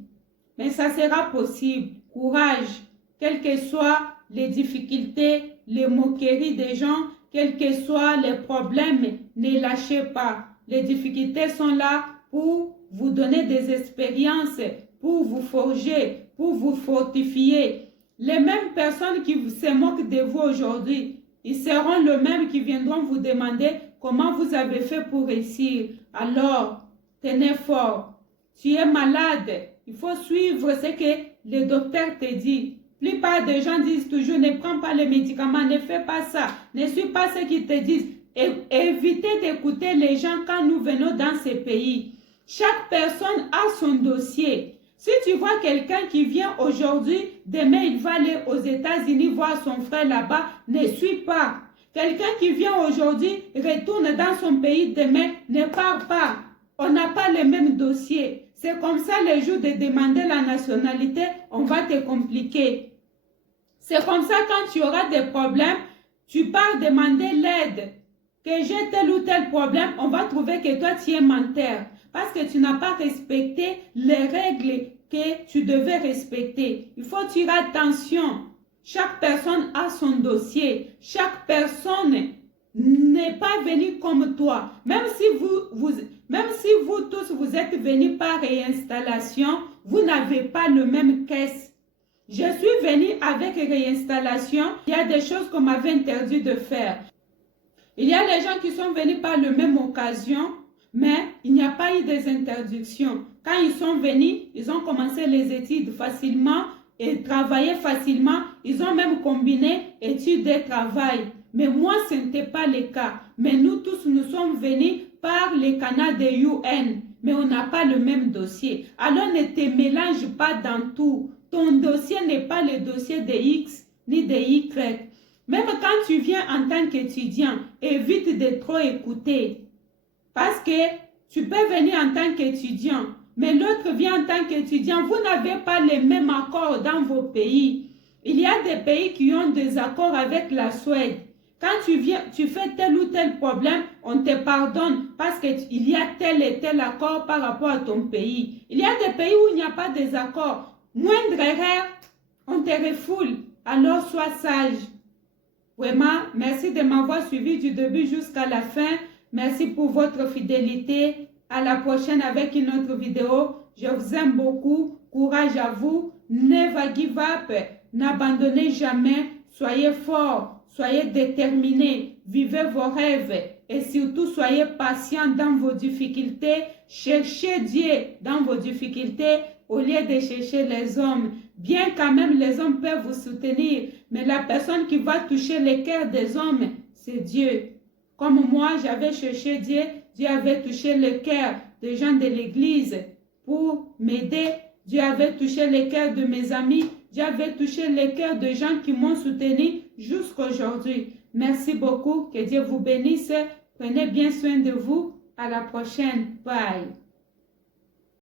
mais ça sera possible. Courage, quelles que soient les difficultés, les moqueries des gens, quels que soient les problèmes, ne lâchez pas. Les difficultés sont là pour vous donner des expériences, pour vous forger, pour vous fortifier. Les mêmes personnes qui se moquent de vous aujourd'hui, ils seront les mêmes qui viendront vous demander comment vous avez fait pour réussir. Alors, tenez fort. Tu es malade, il faut suivre ce que le docteur te dit. La plupart des gens disent toujours, ne prends pas les médicaments, ne fais pas ça, ne suis pas ce qu'ils te disent. Et évitez d'écouter les gens quand nous venons dans ces pays. Chaque personne a son dossier. Si tu vois quelqu'un qui vient aujourd'hui, demain il va aller aux États-Unis voir son frère là-bas, ne suis pas. Quelqu'un qui vient aujourd'hui, retourne dans son pays demain, ne part pas. On n'a pas le même dossier. C'est comme ça les jours de demander la nationalité, on va te compliquer. C'est comme ça quand tu auras des problèmes, tu pars demander l'aide. Que j'ai tel ou tel problème, on va trouver que toi tu es menteur. Parce que tu n'as pas respecté les règles que tu devais respecter. Il faut tirer attention. Chaque personne a son dossier. Chaque personne n'est pas venue comme toi. Même si vous tous vous êtes venus par réinstallation, vous n'avez pas le même caisse. Je suis venue avec réinstallation. Il y a des choses qu'on m'avait interdit de faire. Il y a des gens qui sont venus par la même occasion, mais il n'y a pas eu des interdictions. Quand ils sont venus, ils ont commencé les études facilement et travaillé facilement. Ils ont même combiné études et travail. Mais moi, ce n'était pas le cas. Mais nous tous, nous sommes venus par les canaux de UN. Mais on n'a pas le même dossier. Alors ne te mélange pas dans tout. Ton dossier n'est pas le dossier de X ni de Y. Même quand tu viens en tant qu'étudiant, évite de trop écouter. Parce que tu peux venir en tant qu'étudiant, mais l'autre vient en tant qu'étudiant. Vous n'avez pas les mêmes accords dans vos pays. Il y a des pays qui ont des accords avec la Suède. Quand tu viens, tu fais tel ou tel problème, on te pardonne parce qu'il y a tel et tel accord par rapport à ton pays. Il y a des pays où il n'y a pas des accords. Moindre erreur, on te refoule. Alors sois sage. Vraiment, merci de m'avoir suivi du début jusqu'à la fin. Merci pour votre fidélité. À la prochaine avec une autre vidéo. Je vous aime beaucoup. Courage à vous. Never give up. N'abandonnez jamais. Soyez forts. Soyez déterminés. Vivez vos rêves. Et surtout, soyez patients dans vos difficultés. Cherchez Dieu dans vos difficultés au lieu de chercher les hommes. Bien quand même, les hommes peuvent vous soutenir. Mais la personne qui va toucher les cœurs des hommes, c'est Dieu. Comme moi, j'avais cherché Dieu. Dieu avait touché le cœur des gens de l'église pour m'aider. Dieu avait touché le cœur de mes amis. Dieu avait touché le cœur de gens qui m'ont soutenu jusqu'à aujourd'hui. Merci beaucoup. Que Dieu vous bénisse. Prenez bien soin de vous. À la prochaine. Bye.